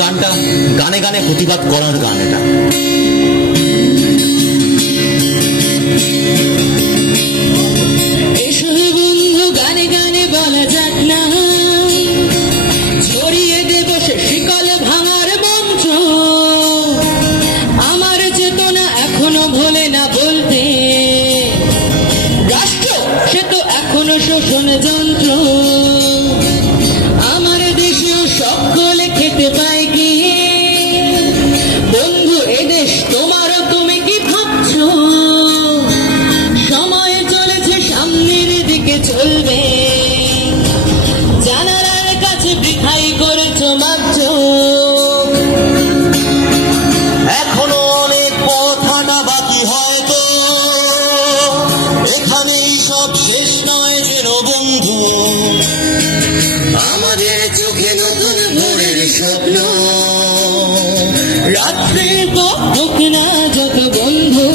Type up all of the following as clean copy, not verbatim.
গানটা গানে গানে প্রতিবাদ করার গান। এটা শোষণ যন্ত্র আমার দেশেও সকলে খেতে পায় কি বন্ধু, এদেশ তোমারও, তুমি কি ভাবছো? সময় চলেছে, সামনের দিকে চলবে, জানালার কাছে বৃথাই করেছো মাত্র। এখনো অনেক পথ হাঁটা বাকি, হয়তো এখানেই সব শেষ নয় যেন বন্ধু। আমাদের চোখে নতুন ভোরের স্বপ্ন, রাত্রির হোক না যত বন্ধু,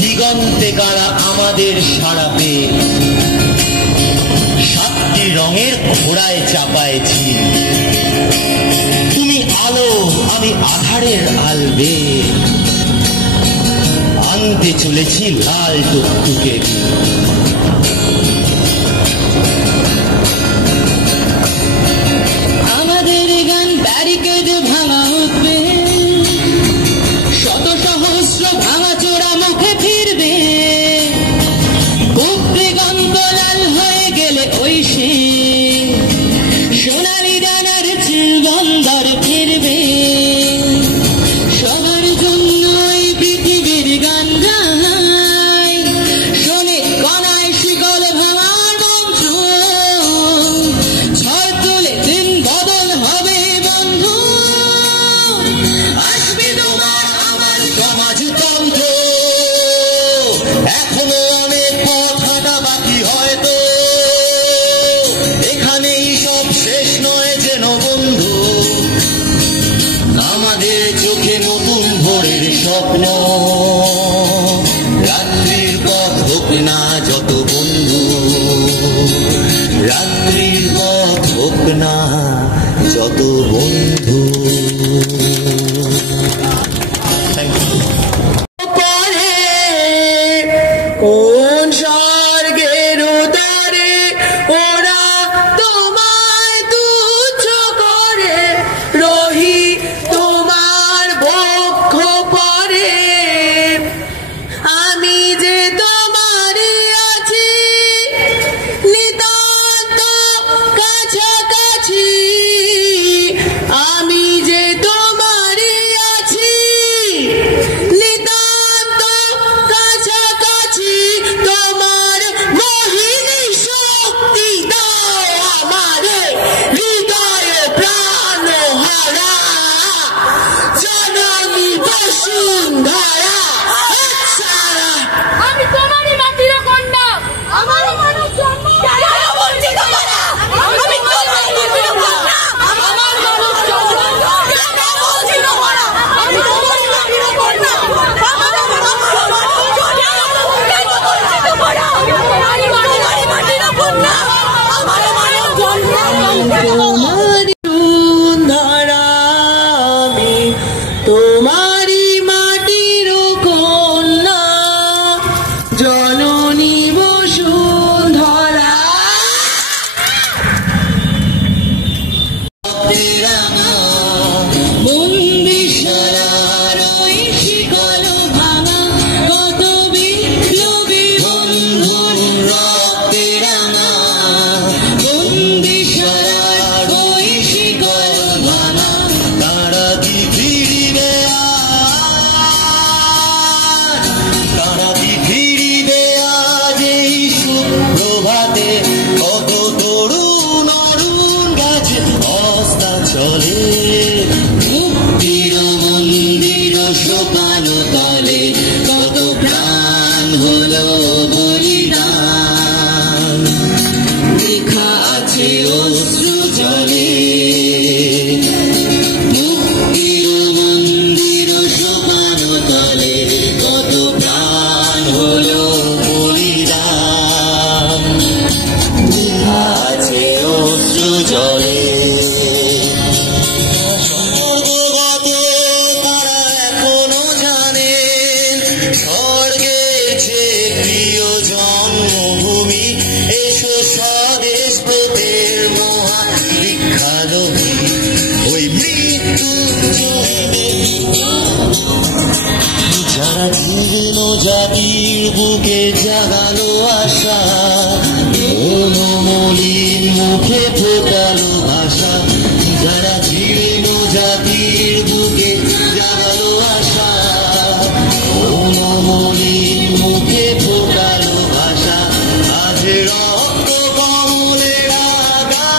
দিগন্তে কারা আমাদের সারা পেয়ে সাতটি রঙের ঘোড়ায় চাপাইছি। তুমি আলো, আমি আধারের আলবে, আনতে চলেছি লাল টুকটুকে। আমাদের গান ব্যারিকেড ভাঙা উঠবে, শত সহস্র ভাঙা চোরা মুখে ফিরবে, দিগন্ত লাল হয়ে গেলে ওই সে সোনালি ডানার চিল বন্দর ফিরবে। সবার জন্য এই পৃথিবীর গান গাই, শোনে কণায় শিকল ভাঙার মঞ্চ, ঝড় তুলে দিন বদল হবে বন্ধু, আসবে তোমার আমার সমাজতন্ত্র। এখনো অনেক পথ হাঁটা বাকি, হয়তো এখানেই সব শেষ নয় যেন বন্ধু। আমাদের চোখে নতুন ভোরের স্বপ্ন, রাত্রির পথ হোক না যত বন্ধু, রাত্রির পথ হোক না যত বন্ধু। কোন স্বর্গের উদারে ওরা তোমায় তুচ্ছ করে, রহি তোমার বক্ষ পরে, আমি যে তোমারই আছি নিতান্ত কাছাকাছি, আমি যে তোমারই আছি নিতান্ত কাছাকাছি, তোমার মোহিনী শক্তি দাও আমারে হৃদয়ে প্রাণ হারা, জননী বসুন্ধরা। আমি তোমারই মাটির কন্যা, আমারও মানুষ জন্ম বঞ্চিত করা, আমি তোমারই মাটির কন্যা, আমার মানুষ জন্ম বঞ্চিত করা, আমি তোমারই মাটির কন্যা, আমার মানুষ জন্ম বঞ্চিত করা, আমি তোমারই মাটির কন্যা, আমার মানুষ জন্ম বঞ্চিত করা। ধরা আমি তোমারই মাটির কন্যা, জননী বসুন্ধরা। বন্দিশালার ওই শিকল ভাঙা, কত বিপ্লবী বন্ধুর রক্তে রাঙা, বন্দিশালার ওই শিকল ভাঙা, তারা কি ফিরিবে আজ, তারা কি ফিরিবে আজ এই সুপ্রভাতে, কত তরুণ অরুণ গাছে অস্তা চলে, মুক্তির মন্দির সোপান তলে, কত প্রাণ হলো বলিদান, লেখা আছে অশ্রু জলে, মুক্তির মন্দির সোপান তলে, কত প্রাণ হলো বলিদান, লেখা আছে অশ্রু জলে। হারালো ওই মৃত্যু যারা জীর্ণ জাতির বুকে জাগালো আশা মলিন মুখে ফোটালো ভাষা যারা জীর্ণ জাতির বুকে জাগালো আশা মলিন মুখে ফোটালো ভাষা আজ রক্ত কমলে ডাকা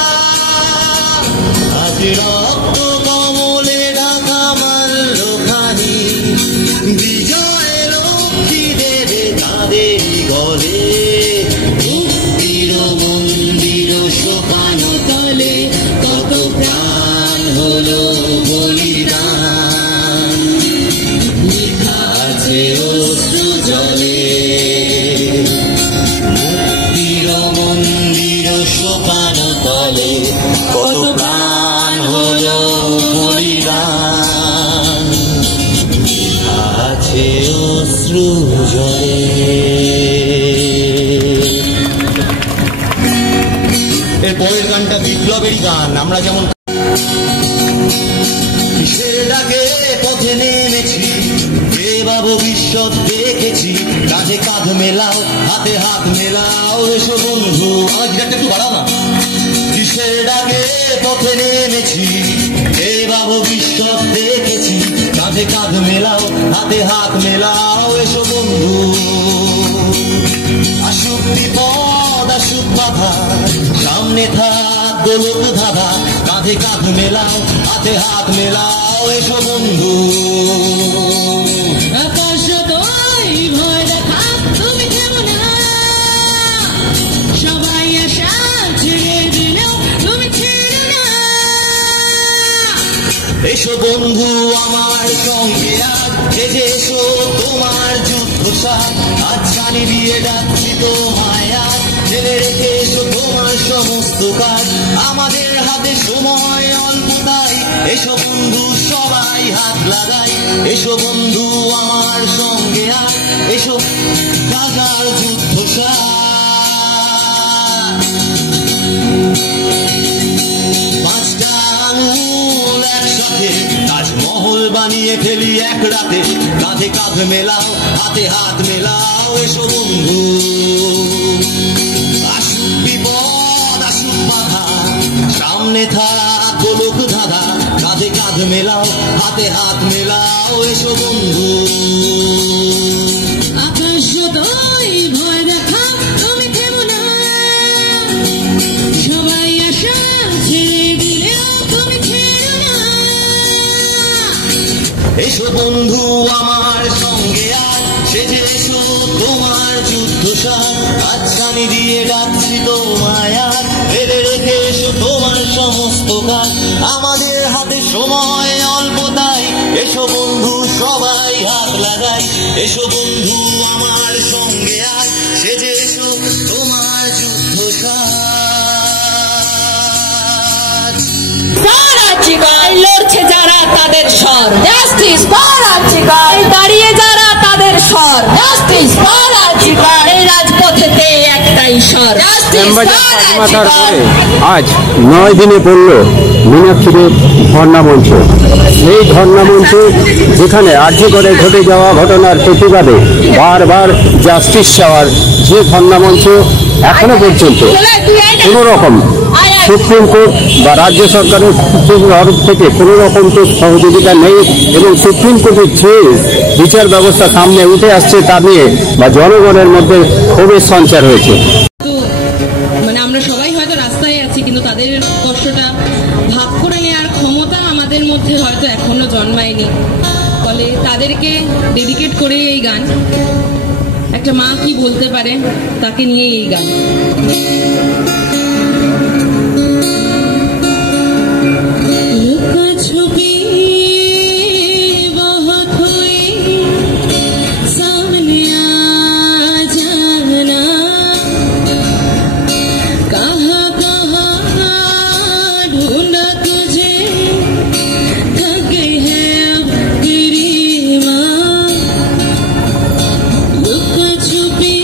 আজ রক্ত কমলে ডাকা মাল্য খানি বিজয় লক্ষ্মী দেবে তাদের গলে মুক্তির মন্দির শোকানো তলে কত প্রাণ হলো বলিদান লেখা আছে অশ্রু জলে মুক্তির মন্দির শোকানো তলে কত প্রাণ হলো বলিদান আছে অশ্রু জলে। এর পরের গানটা বিপ্লবেরই গান। আমরা যেমন কিসের ডাকে পথে নেমেছি দেবা ভবিষ্যৎ দেখেছি কাঁধে কাঁধ মেলাও হাতে হাত মেলাও এসো বন্ধু। আমার গিটারটা একটু বাড়াও না। কিসের ডাকে পথে নেমেছি দেবা ভবিষ্যৎ দেখেছি কাঁধে কাঁধ মেলাও হাতে হাত মেলাও এসো বন্ধু। আসুক বিপদ আসুক বাধা সামনে থাক গোলক ধাঁধা কাঁধে কাঁধ মেলাও হাতে হাত মেলাও এসো বন্ধু। আকাশ যতই ভয় দেখা তুমি থেমো না সবাই আশা ছেড়ে দিলেও তুমি ছেড়ো না এসো বন্ধু আমার সঙ্গে আজ যে এসো তোমার যুদ্ধ সাথ আজ জানি দিয়ে ডাকছি তোমায় আজ ছেড়ে রেখে এসো তোমার সমস্ত কাজ আমাদের হাতে সময় অল্প তাই এসো বন্ধু সবাই হাত লাগাই এসো বন্ধু আমার সঙ্গে আজ এসো রাজার যুদ্ধ সাথ পাঁচটা আঙুল একসাথে তাজমহল বানিয়ে ফেলি এক রাতে কাঁধে কাঁধ মেলাও হাতে হাত মেলাও এসো বন্ধু। আসুক বিপদ আসুক বাধা সামনে থাক গোলক ধাঁধা কাঁধে কাঁধ মেলাও হাতে হাত মেলাও এসো বন্ধু। আকাশ যতই ভয় দেখা তুমি থেমো না সবাই আশা ছেড়ে দিলেও তুমি ছেড়ো না এসো বন্ধু আমার সঙ্গে আজ সেজে এসো তোমার যুদ্ধ সাথ আজ জানি দিয়ে ডাকছি তোমায় আর ফেলে রেখে এসো তোমার সমস্ত কাজ আমাদের হাতে সময় অল্প তাই এসো বন্ধু সবাই হাত লাগাই এসো বন্ধু আমার সঙ্গে আজ সেজে এসো তোমার যুদ্ধ সাথ। লড়ছে যারা তাদের স্বর জাস্টিস ফর আর্জিকর দাঁড়িয়ে যারা তাদের স্বর জাস্টিস ফর আর্জিকর এই রাজপথেতে একটাই স্বর জাস্টিস ফর আর্জিকর। আজ 9 দিনে পড়ল মীনাক্ষীদের ধর্ণা মঞ্চ। এই ধর্ণা মঞ্চ যেখানে আর্জিকরে ঘটে যাওয়া ঘটনার প্রতিবাদে বারবার জাস্টিস চাওয়ার যে ধর্ণা মঞ্চ এখনো পর্যন্ত কোনো রকম সুপ্রিম কোর্ট বা রাজ্য সরকারের তরফ থেকে কোনো রকম তো সহযোগিতা নেই এবং সুপ্রিম কোর্টের যে বিচার ব্যবস্থা সামনে উঠে আসছে তা নিয়ে বা জনগণের মধ্যে ক্ষোভের সঞ্চার হয়েছে। তো মানে আমরা সবাই হয়তো রাস্তায় আছি কিন্তু তাদের কষ্টটা ভাগ করে নেওয়ার ক্ষমতা আমাদের মধ্যে হয়তো এখনো জন্মায়নি ফলে তাদেরকে ডেডিকেট করে এই গান। একটা মা কি বলতে পারে তাকে নিয়ে এই গান। छुपी बहुत हुई सामने आ जाना कहाँ ढूंढा तुझे थक गई है अब गिरीमा लुका छुपी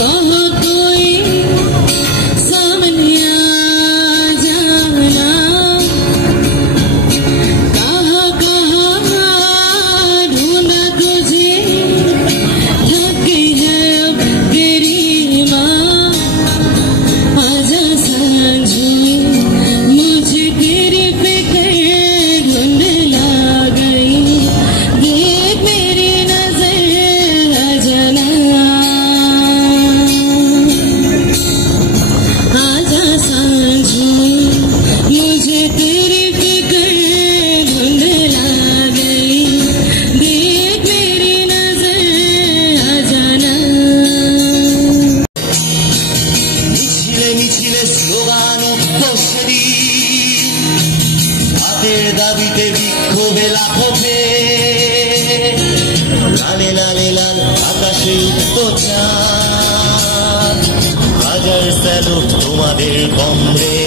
बहुत हुई तेरी फिक्र धुंधला गई, देख मेरी नजर आ जाना। মিছিলে মিছিলে স্লোগান উচ্চস্বরী, হাতের দাবিতে বিক্ষোভে লাফোপে, লালে লালে লাল আকাশে উঠতো চাঁদ, হাজার স্যালো তোমাদের কমরে।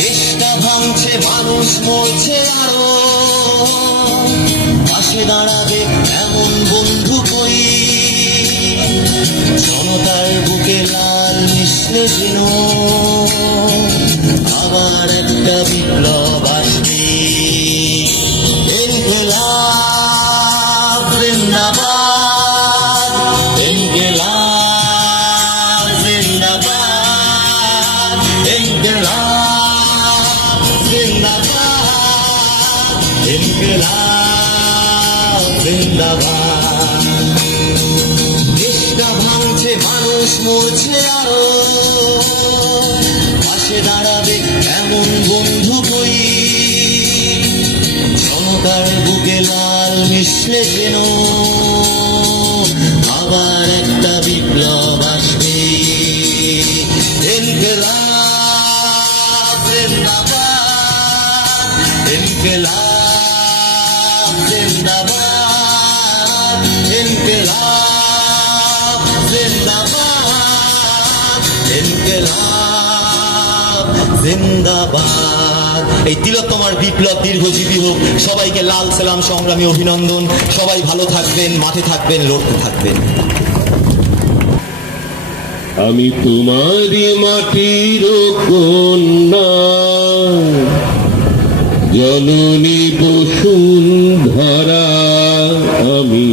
দেশটা ভাঙছে, মানুষ মরছে আরো, পাশে দাঁড়াবে এমন বন্ধু কই, জনতার বুকে লাল মিশলে যেন আবার একটা বিপ্লব আসবে। ইনকিলাব জিন্দাবাদ, ইনকিলাব জিন্দাবাদ, ইনকিলাব জিন্দাবাদ, ইনকিলাব জিন্দাবাদ। দেশটা ভাঙছে, মানুষ মরছে আরো, পাশে দাঁড়াবে এমন বন্ধু কই, জনতার বুকে লাল মিশলে যেন আবার একটা বিপ্লব আসবে। ইনকিলাব জিন্দাবাদ, ইনকিলাব জিন্দাবাদ, ইনকিলাব জিন্দাবাদ, ইনকিলাব জিন্দাবাদ। এই তিলোত্তমার বিপ্লব দীর্ঘজীবী হোক। সবাইকে লাল সালাম, সংগ্রামী অভিনন্দন। সবাই ভালো থাকবেন, মাঠে থাকবেন, লড়তে থাকবেন। আমি তোমারই মাটির কন্যা, জননী বসুন্ধরা। আমি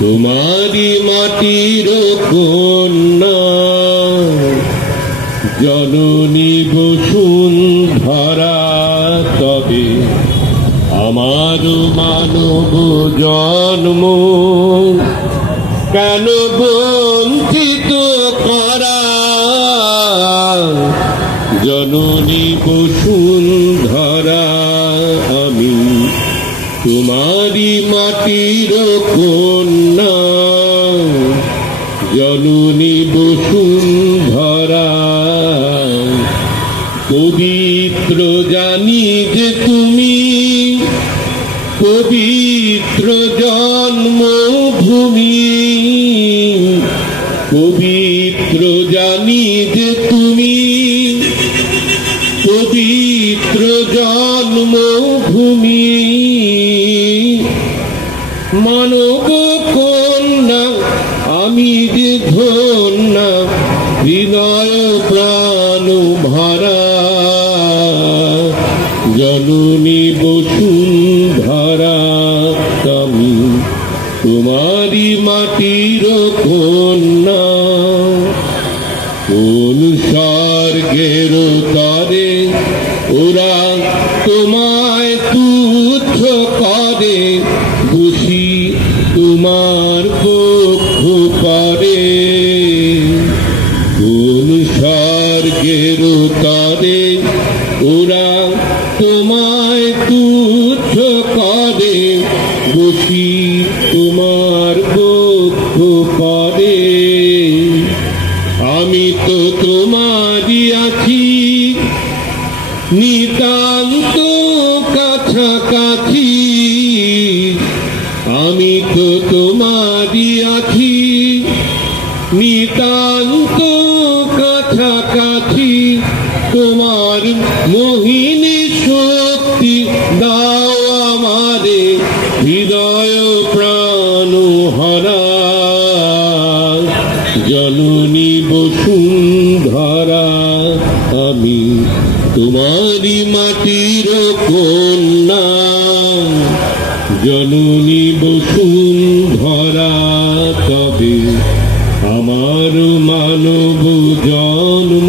তোমারই মাটির কন্যা, জননী বসুন্ধরা। তবে আমার মানব জন্ম কেন বঞ্চিত করা, জননী বসুন্ধরা। আমি তোমারই মাটির কন্যা, জননী বসুন্ধরা। পবিত্র জানি যে তুমি, পবিত্র জন্মভূমি, পবিত্র জানি যে তুমি, পবিত্র জন্মভূমি। মানব কন্যা আমি যে ধন্যা, হৃদয় প্রাণ ভরা, জননী বসুন্ধরা। আমি তোমারই মাটির কন্যা। কোন স্বর্গের তরে ওরা তোমায় তুচ্ছ করে, খুশি তোমার পক্ষ করে। কোন স্বর্গের তরে ওরা তোমায় তুচ্ছ করে, খুশি তোমার পক্ষ করে। আমি তো তোমারই আছি নিতান্ত কাছাকাছি, আমি তো তোমারই আছি নিতান্ত কাছাকাছি। তোমার মোহিনী শক্তি দাও আমারে, হৃদয় প্রাণ হরা, জননী বসুন্ধরা। আমি তোমারই মাটির কন্যা, জননী বসুন্ধরা। তবে আমার মানব জন্ম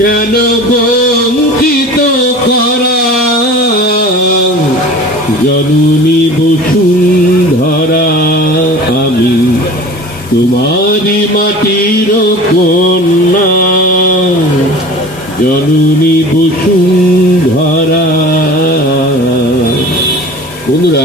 কেন বঞ্চিত করা, জননী বসুন্ধরা। আমি তোমারই মাটির কন্যা, জননী বসুন্ধরা। বন্ধুরা,